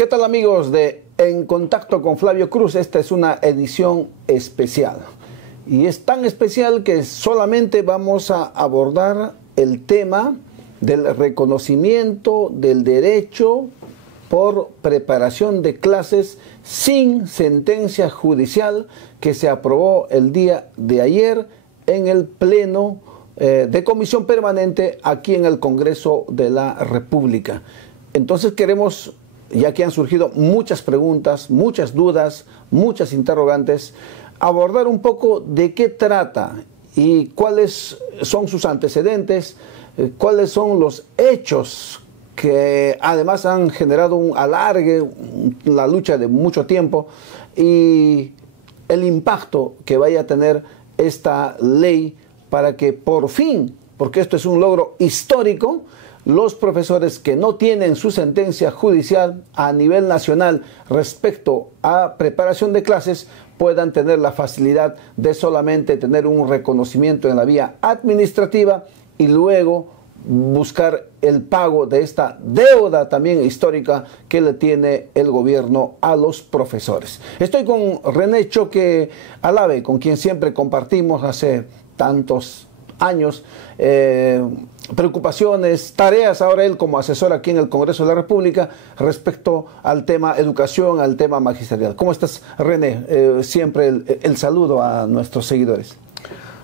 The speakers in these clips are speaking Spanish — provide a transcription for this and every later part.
¿Qué tal, amigos de En Contacto con Flavio Cruz? Esta es una edición especial. Y es tan especial que solamente vamos a abordar el tema del reconocimiento del derecho por preparación de clases sin sentencia judicial que se aprobó el día de ayer en el Pleno de Comisión Permanente aquí en el Congreso de la República. Entonces queremos, ya que han surgido muchas preguntas, muchas dudas, muchas interrogantes, abordar un poco de qué trata y cuáles son sus antecedentes, cuáles son los hechos que además han generado un alargue, la lucha de mucho tiempo, y el impacto que vaya a tener esta ley para que por fin, porque esto es un logro histórico, los profesores que no tienen su sentencia judicial a nivel nacional respecto a preparación de clases puedan tener la facilidad de solamente tener un reconocimiento en la vía administrativa y luego buscar el pago de esta deuda también histórica que le tiene el gobierno a los profesores. Estoy con René Choque Alave, con quien siempre compartimos hace tantos años preocupaciones, tareas, ahora él como asesor aquí en el Congreso de la República respecto al tema educación, al tema magisterial. ¿Cómo estás, René? Siempre el saludo a nuestros seguidores.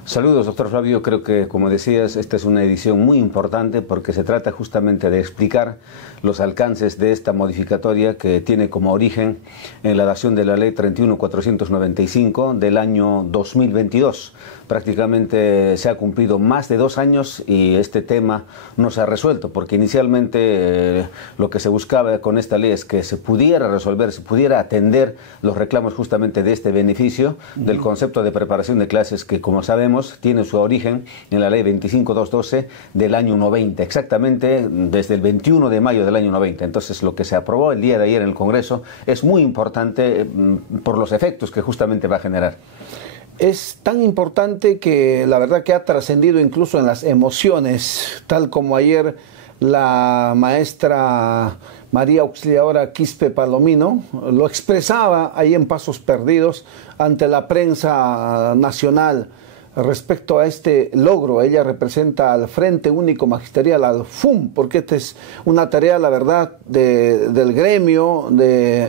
Saludos, doctor Flavio. Creo que, como decías, esta es una edición muy importante porque se trata justamente de explicar los alcances de esta modificatoria que tiene como origen en la dación de la ley 31.495 del año 2022. Prácticamente se ha cumplido más de 2 años y este tema no se ha resuelto, porque inicialmente lo que se buscaba con esta ley es que se pudiera resolver, se pudiera atender los reclamos justamente de este beneficio del concepto de preparación de clases que, como sabemos, tiene su origen en la ley 25.212 del año 90, exactamente desde el 21 de mayo del año 90. Entonces, lo que se aprobó el día de ayer en el Congreso es muy importante por los efectos que justamente va a generar. Es tan importante que la verdad que ha trascendido incluso en las emociones, tal como ayer la maestra María Auxiliadora Quispe Palomino lo expresaba ahí en Pasos Perdidos ante la prensa nacional respecto a este logro. Ella representa al Frente Único Magisterial, al FUM, porque esta es una tarea, la verdad, del gremio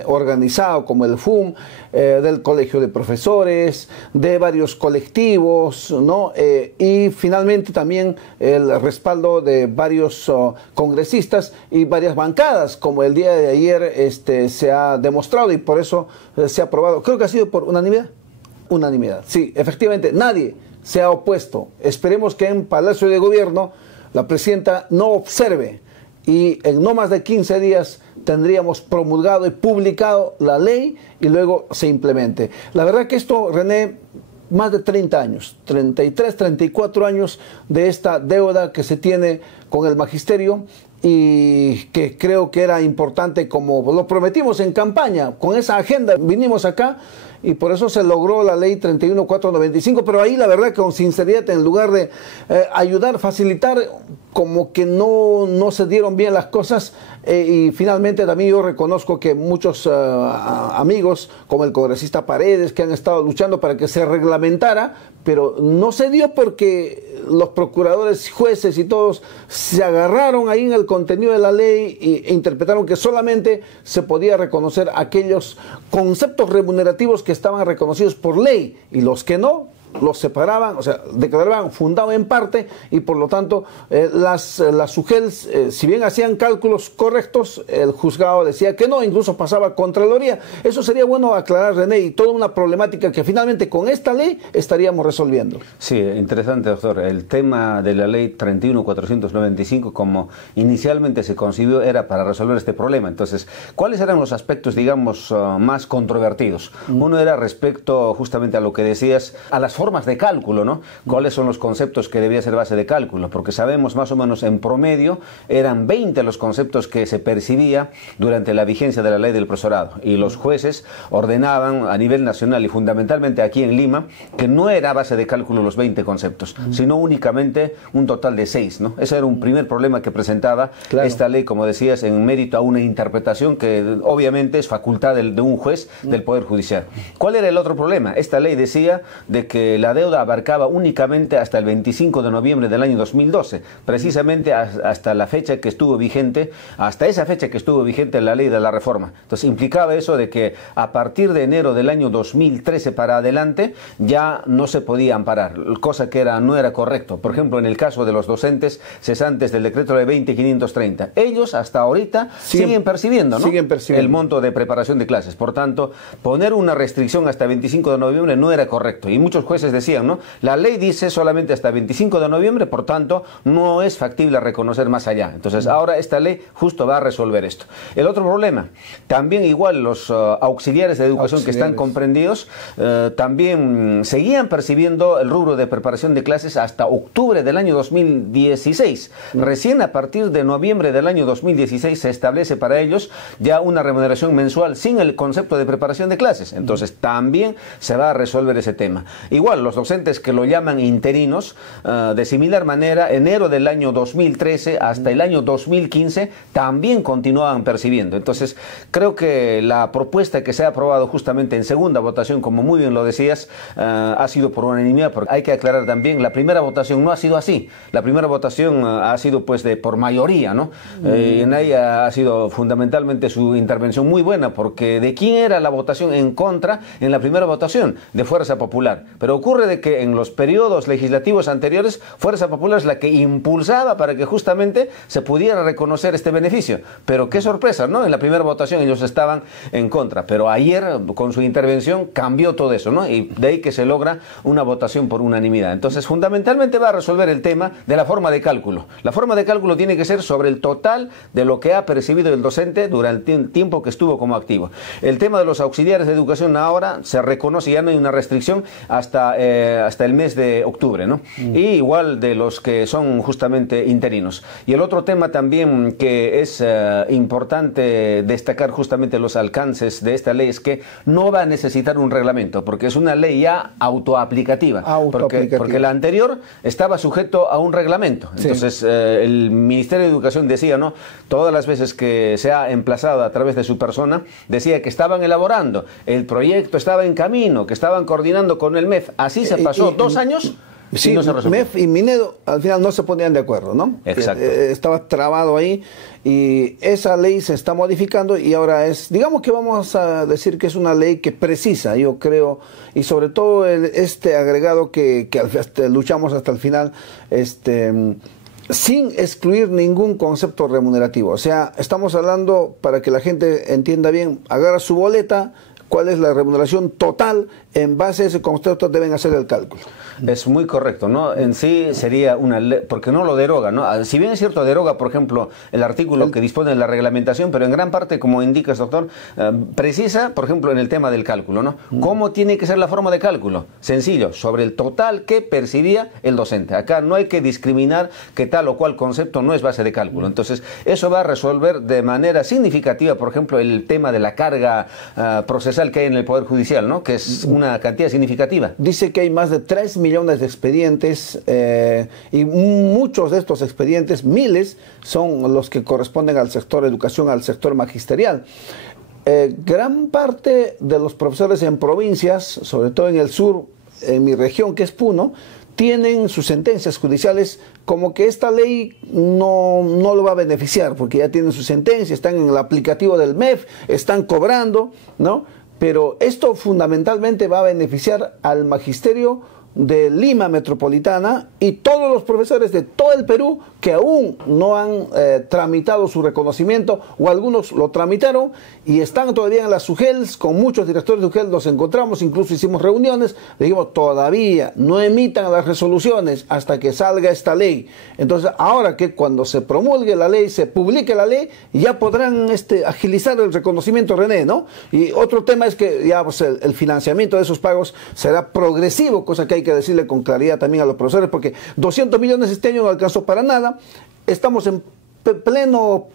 organizado como el FUM, del Colegio de Profesores, de varios colectivos, ¿no? Y finalmente también el respaldo de varios congresistas y varias bancadas, como el día de ayer se ha demostrado y por eso se ha aprobado. Creo que ha sido por unanimidad. Unanimidad, sí, efectivamente, nadie se ha opuesto. Esperemos que en Palacio de Gobierno la presidenta no observe y en no más de 15 días tendríamos promulgado y publicado la ley y luego se implemente. La verdad que esto, René, más de 30 años, 33, 34 años de esta deuda que se tiene con el magisterio y que creo que era importante, como lo prometimos en campaña, con esa agenda vinimos acá y por eso se logró la ley 31.495, pero ahí la verdad que con sinceridad, en lugar de ayudar, facilitar, como que no se dieron bien las cosas y finalmente también yo reconozco que muchos amigos, como el congresista Paredes, que han estado luchando para que se reglamentara, pero no se dio porque los procuradores, jueces y todos se agarraron ahí en el contenido de la ley e interpretaron que solamente se podía reconocer aquellos conceptos remunerativos que estaban reconocidos por ley y los que no, los separaban, o sea, declaraban fundado en parte y por lo tanto las UGELs, si bien hacían cálculos correctos, el juzgado decía que no, incluso pasaba a Contraloría. Eso sería bueno aclarar, René, y toda una problemática que finalmente con esta ley estaríamos resolviendo. Sí, interesante, doctor. El tema de la ley 31.495, como inicialmente se concibió, era para resolver este problema. Entonces, ¿cuáles eran los aspectos, digamos, más controvertidos? Uno era respecto justamente a lo que decías, a las formas formas de cálculo, ¿no? ¿Cuáles son los conceptos que debía ser base de cálculo? Porque sabemos más o menos en promedio eran 20 los conceptos que se percibía durante la vigencia de la ley del profesorado, y los jueces ordenaban a nivel nacional y fundamentalmente aquí en Lima que no era base de cálculo los 20 conceptos, sino únicamente un total de 6, ¿no? Ese era un primer problema que presentaba esta ley, como decías, en mérito a una interpretación que obviamente es facultad de un juez del Poder Judicial. ¿Cuál era el otro problema? Esta ley decía de que la deuda abarcaba únicamente hasta el 25 de noviembre del año 2012, precisamente hasta la fecha que estuvo vigente, hasta esa fecha que estuvo vigente la ley de la reforma. Entonces implicaba eso de que a partir de enero del año 2013 para adelante ya no se podía amparar, cosa que no era correcto. Por ejemplo, en el caso de los docentes cesantes del decreto de 20.530, ellos hasta ahorita siguen percibiendo, ¿no? Siguen percibiendo el monto de preparación de clases. Por tanto, poner una restricción hasta 25 de noviembre no era correcto. Y muchos jueces decían, ¿no? La ley dice solamente hasta 25 de noviembre, por tanto, no es factible reconocer más allá. Entonces, ahora esta ley justo va a resolver esto. El otro problema, también igual los auxiliares de educación que están comprendidos, también seguían percibiendo el rubro de preparación de clases hasta octubre del año 2016. Recién a partir de noviembre del año 2016 se establece para ellos ya una remuneración mensual sin el concepto de preparación de clases. Entonces también se va a resolver ese tema. Igual los docentes que lo llaman interinos, de similar manera, enero del año 2013 hasta el año 2015 también continuaban percibiendo. Entonces creo que la propuesta que se ha aprobado justamente en segunda votación, como muy bien lo decías, ha sido por unanimidad, porque hay que aclarar también, la primera votación no ha sido así. La primera votación ha sido pues por mayoría, ¿no? En ella ha sido fundamentalmente su intervención muy buena, porque ¿de quién era la votación en contra en la primera votación? De Fuerza Popular. Pero ocurre de que en los periodos legislativos anteriores, Fuerza Popular es la que impulsaba para que justamente se pudiera reconocer este beneficio. Pero qué sorpresa, ¿no? En la primera votación ellos estaban en contra, pero ayer con su intervención cambió todo eso, ¿no? Y de ahí que se logra una votación por unanimidad. Entonces fundamentalmente va a resolver el tema de la forma de cálculo. La forma de cálculo tiene que ser sobre el total de lo que ha percibido el docente durante el tiempo que estuvo como activo. El tema de los auxiliares de educación ahora se reconoce, ya no hay una restricción hasta el mes de octubre, ¿no? Y igual de los que son justamente interinos. Y el otro tema también que es importante destacar justamente los alcances de esta ley es que no va a necesitar un reglamento, porque es una ley ya autoaplicativa. Porque la anterior estaba sujeto a un reglamento. Entonces el Ministerio de Educación decía, ¿no? Todas las veces que se ha emplazado a través de su persona, decía que estaban elaborando, el proyecto estaba en camino, que estaban coordinando con el MEF. Así se pasó 2 años. Sí, no MEF y Minedo al final no se ponían de acuerdo, ¿no? Exacto. Estaba trabado ahí y esa ley se está modificando y ahora digamos que vamos a decir que es una ley que precisa, yo creo, y sobre todo este agregado que luchamos hasta el final, sin excluir ningún concepto remunerativo. O sea, estamos hablando, para que la gente entienda bien, agarra su boleta, cuál es la remuneración total, en base a ese concepto deben hacer el cálculo. Es muy correcto, ¿no? En sí sería una ley, porque no lo deroga, ¿no? Si bien es cierto, deroga, por ejemplo, el artículo que dispone de la reglamentación, pero en gran parte, como indicas, doctor, precisa, por ejemplo, en el tema del cálculo, ¿no? ¿Cómo tiene que ser la forma de cálculo? Sencillo, sobre el total que percibía el docente. Acá no hay que discriminar que tal o cual concepto no es base de cálculo. Entonces, eso va a resolver de manera significativa, por ejemplo, el tema de la carga procesal que hay en el Poder Judicial, ¿no? Que es una cantidad significativa. Dice que hay más de 3 millones de expedientes y muchos de estos expedientes, miles, son los que corresponden al sector educación, al sector magisterial. Gran parte de los profesores en provincias, sobre todo en el sur, en mi región que es Puno, tienen sus sentencias judiciales como que esta ley no lo va a beneficiar, porque ya tienen su sentencia, están en el aplicativo del MEF, están cobrando, ¿no? Pero esto fundamentalmente va a beneficiar al magisterio de Lima Metropolitana y todos los profesores de todo el Perú que aún no han tramitado su reconocimiento, o algunos lo tramitaron y están todavía en las SUGELs. Con muchos directores de SUGEL nos encontramos, incluso hicimos reuniones, le dijimos todavía no emitan las resoluciones hasta que salga esta ley. Entonces ahora que cuando se promulgue la ley, se publique la ley, ya podrán agilizar el reconocimiento, René, ¿no? Y otro tema es que ya pues, el financiamiento de esos pagos será progresivo, cosa que hay que que decirle con claridad también a los profesores, porque 200 millones este año no alcanzó para nada. Estamos en pleno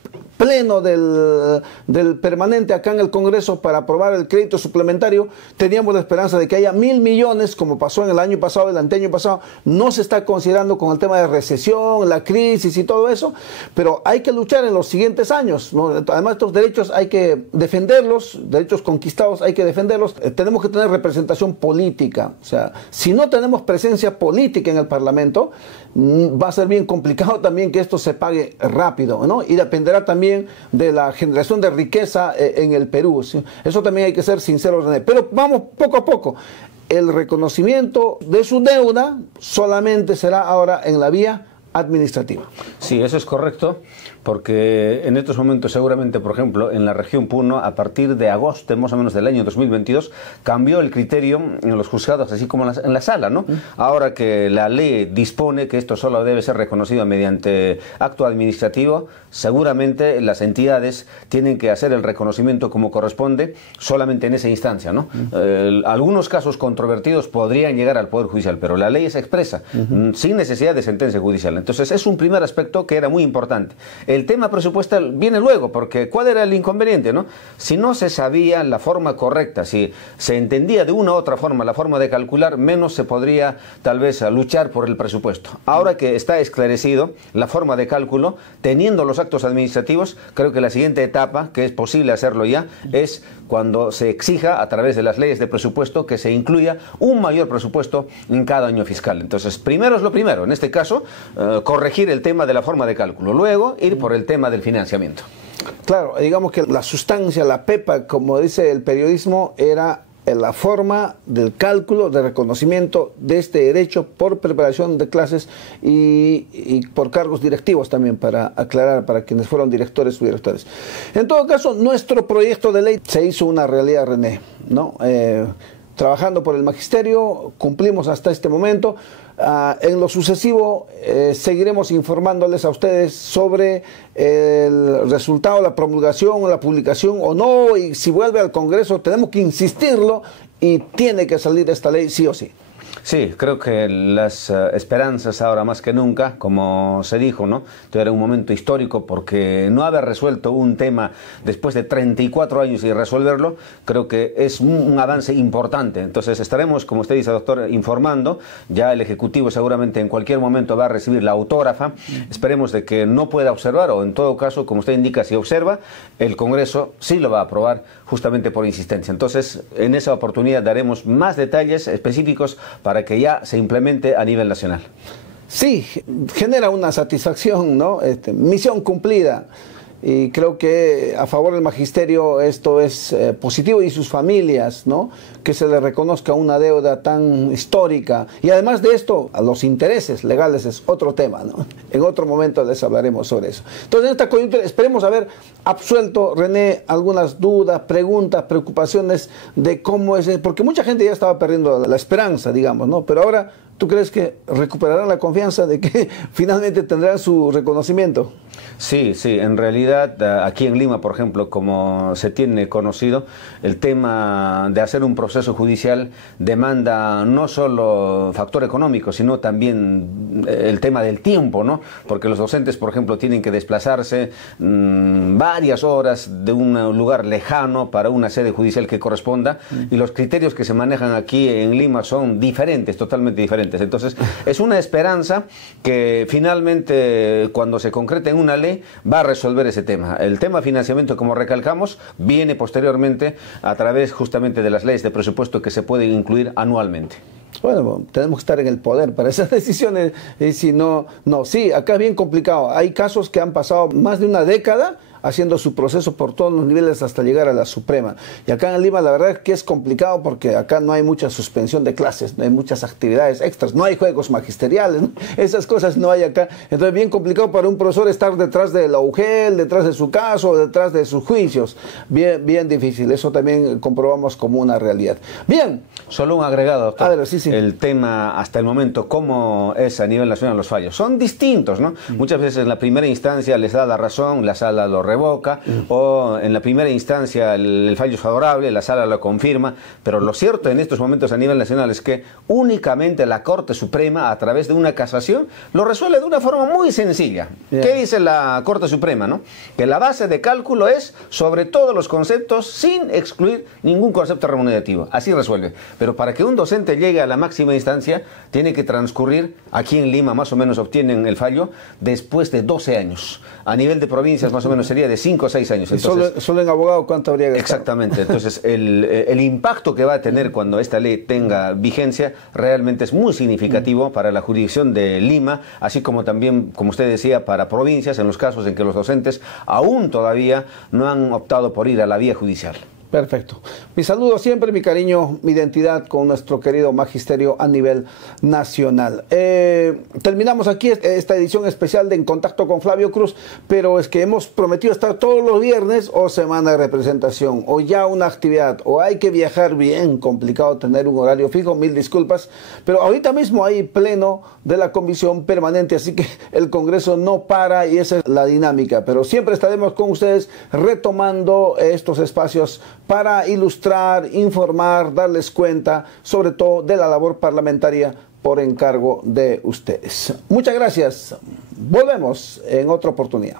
del permanente acá en el Congreso para aprobar el crédito suplementario. Teníamos la esperanza de que haya 1.000 millones, como pasó en el año pasado, el anteaño pasado. No se está considerando con el tema de recesión, la crisis y todo eso, pero hay que luchar en los siguientes años, ¿no? Además, estos derechos hay que defenderlos, derechos conquistados hay que defenderlos. Tenemos que tener representación política. O sea, si no tenemos presencia política en el Parlamento, va a ser bien complicado también que esto se pague rápido, ¿no? Y dependerá también de la generación de riqueza en el Perú, ¿sí? Eso también hay que ser sinceros, René. Pero vamos poco a poco. El reconocimiento de su deuda solamente será ahora en la vía administrativa. Sí, eso es correcto, porque en estos momentos seguramente, por ejemplo, en la región Puno, a partir de agosto más o menos del año 2022, cambió el criterio en los juzgados, así como en la sala, ¿no? Ahora que la ley dispone que esto solo debe ser reconocido mediante acto administrativo, seguramente las entidades tienen que hacer el reconocimiento como corresponde solamente en esa instancia, ¿no? Algunos casos controvertidos podrían llegar al Poder Judicial, pero la ley es expresa, sin necesidad de sentencia judicial. Entonces es un primer aspecto que era muy importante. El tema presupuestal viene luego, porque ¿cuál era el inconveniente, no? Si no se sabía la forma correcta, si se entendía de una u otra forma la forma de calcular, menos se podría tal vez luchar por el presupuesto. Ahora que está esclarecido la forma de cálculo, teniendo los actos administrativos, creo que la siguiente etapa, que es posible hacerlo ya, es cuando se exija a través de las leyes de presupuesto que se incluya un mayor presupuesto en cada año fiscal. Entonces, primero es lo primero, en este caso, corregir el tema de la forma de cálculo, luego ir por el tema del financiamiento. Claro, digamos que la sustancia, la pepa, como dice el periodismo, era la forma del cálculo de reconocimiento de este derecho por preparación de clases y por cargos directivos también, para aclarar para quienes fueron directores o directores. En todo caso, nuestro proyecto de ley se hizo una realidad, René, ¿no? Trabajando por el magisterio, cumplimos hasta este momento. En lo sucesivo seguiremos informándoles a ustedes sobre el resultado, la promulgación o la publicación o no, y si vuelve al Congreso tenemos que insistirlo y tiene que salir esta ley sí o sí. Sí, creo que las esperanzas ahora más que nunca, como se dijo, ¿no? Era un momento histórico porque no haber resuelto un tema después de 34 años y resolverlo, creo que es un avance importante. Entonces estaremos, como usted dice, doctor, informando. Ya el Ejecutivo seguramente en cualquier momento va a recibir la autógrafa. Esperemos de que no pueda observar, o en todo caso, como usted indica, si observa, el Congreso sí lo va a aprobar justamente por insistencia. Entonces, en esa oportunidad daremos más detalles específicos para que ya se implemente a nivel nacional. Sí, genera una satisfacción, ¿no? Misión cumplida. Y creo que a favor del magisterio esto es positivo, y sus familias, ¿no? Que se les reconozca una deuda tan histórica. Y además de esto, a los intereses legales es otro tema, ¿no? En otro momento les hablaremos sobre eso. Entonces, en esta coyuntura esperemos haber absuelto, René, algunas dudas, preguntas, preocupaciones de cómo es, porque mucha gente ya estaba perdiendo la esperanza, digamos, ¿no? Pero ahora, ¿tú crees que recuperarán la confianza de que finalmente tendrán su reconocimiento? Sí, sí, en realidad aquí en Lima, por ejemplo, como se tiene conocido, el tema de hacer un proceso judicial demanda no solo factor económico, sino también el tema del tiempo, ¿no? Porque los docentes, por ejemplo, tienen que desplazarse varias horas de un lugar lejano para una sede judicial que corresponda, y los criterios que se manejan aquí en Lima son diferentes, totalmente diferentes. Entonces, es una esperanza que finalmente, cuando se concrete en una ley, va a resolver ese tema. El tema de financiamiento, como recalcamos, viene posteriormente a través justamente de las leyes de presupuesto que se pueden incluir anualmente. Bueno, tenemos que estar en el poder para esas decisiones, y si no, no, sí, acá es bien complicado. Hay casos que han pasado más de una década haciendo su proceso por todos los niveles hasta llegar a la Suprema. Y acá en Lima la verdad es que es complicado porque acá no hay mucha suspensión de clases, no hay muchas actividades extras, no hay juegos magisteriales, ¿no? Esas cosas no hay acá. Entonces bien complicado para un profesor estar detrás de la UGEL, detrás de su caso, detrás de sus juicios. Bien, bien difícil. Eso también comprobamos como una realidad. Bien. Solo un agregado, doctor. A ver, sí, sí. El tema hasta el momento, ¿cómo es a nivel nacional los fallos? Son distintos, ¿no? Muchas veces en la primera instancia les da la razón, la sala lo revoca, o en la primera instancia el fallo es favorable, la sala lo confirma, pero lo cierto en estos momentos a nivel nacional es que únicamente la Corte Suprema, a través de una casación, lo resuelve de una forma muy sencilla. ¿Qué dice la Corte Suprema, no? Que la base de cálculo es sobre todos los conceptos sin excluir ningún concepto remunerativo. Así resuelve. Pero para que un docente llegue a la máxima instancia, tiene que transcurrir, aquí en Lima más o menos obtienen el fallo, después de 12 años. A nivel de provincias más o menos sería de 5 o 6 años. Entonces, solo en abogado, ¿cuánto habría gastado? Exactamente. Entonces, el impacto que va a tener cuando esta ley tenga vigencia realmente es muy significativo para la jurisdicción de Lima, así como también, como usted decía, para provincias, en los casos en que los docentes aún todavía no han optado por ir a la vía judicial. Perfecto. Mi saludo siempre, mi cariño, mi identidad con nuestro querido magisterio a nivel nacional. Terminamos aquí esta edición especial de En Contacto con Flavio Cruz, pero es que hemos prometido estar todos los viernes o semana de representación, o ya una actividad, o hay que viajar bien, complicado tener un horario fijo, mil disculpas, pero ahorita mismo hay pleno de la comisión permanente, así que el Congreso no para y esa es la dinámica, pero siempre estaremos con ustedes retomando estos espacios para ilustrar, informar, darles cuenta, sobre todo de la labor parlamentaria por encargo de ustedes. Muchas gracias. Volvemos en otra oportunidad.